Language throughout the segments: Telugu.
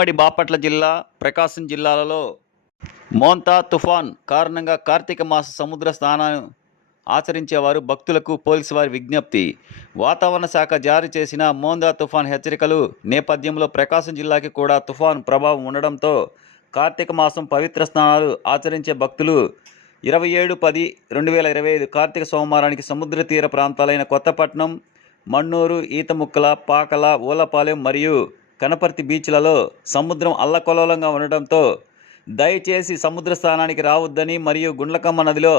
ఉమ్మడి బాపట్ల జిల్లా ప్రకాశం జిల్లాలలో మోంతా తుఫాన్ కారణంగా కార్తీక మాస సముద్ర స్నానాన్ని ఆచరించేవారు భక్తులకు పోలీసు వారి విజ్ఞప్తి. వాతావరణ శాఖ జారీ చేసిన మోందా తుఫాన్ హెచ్చరికలు నేపథ్యంలో ప్రకాశం జిల్లాకి కూడా తుఫాన్ ప్రభావం ఉండడంతో కార్తీక మాసం పవిత్ర స్నానాలు ఆచరించే భక్తులు ఇరవై ఏడు పది రెండు వేల ఇరవై ఐదు కార్తీక సోమవారానికి సముద్ర తీర ప్రాంతాలైన కొత్తపట్నం మన్నూరు ఈతముక్కల పాకల ఊలపాలెం మరియు కనపర్తి బీచ్లలో సముద్రం అల్లకల్లోలంగా ఉండడంతో దయచేసి సముద్ర స్థానానికి రావద్దని మరియు గుండ్లకమ్మ నదిలో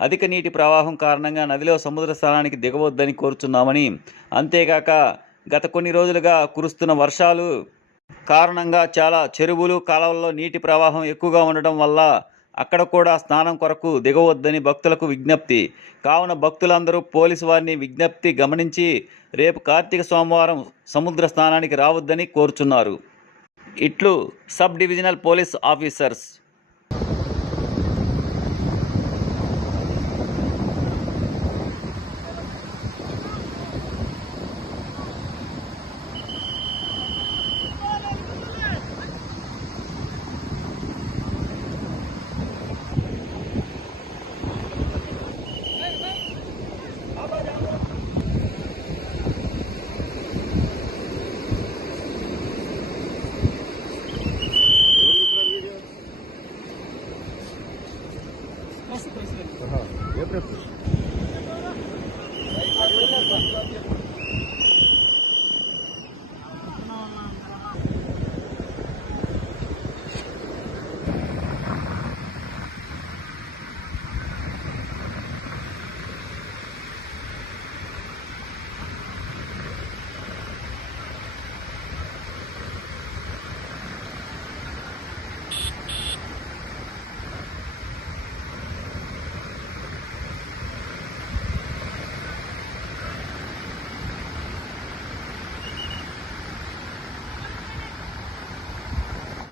అధిక నీటి ప్రవాహం కారణంగా నదిలో సముద్ర స్థానానికి దిగవద్దని కోరుచున్నామని అంతేగాక గత కొన్ని రోజులుగా కురుస్తున్న వర్షాలు కారణంగా చాలా చెరువులు కాలువల్లో నీటి ప్రవాహం ఎక్కువగా ఉండడం వల్ల అక్కడ కూడా స్నానం కొరకు దిగవద్దని భక్తులకు విజ్ఞప్తి. కావున భక్తులందరూ పోలీసు వారిని విజ్ఞప్తి గమనించి రేపు కార్తీక సోమవారం సముద్ర స్నానానికి రావద్దని కోరుచున్నారు. ఇట్లు సబ్ డివిజనల్ పోలీస్ ఆఫీసర్స్ Ага, я припущу.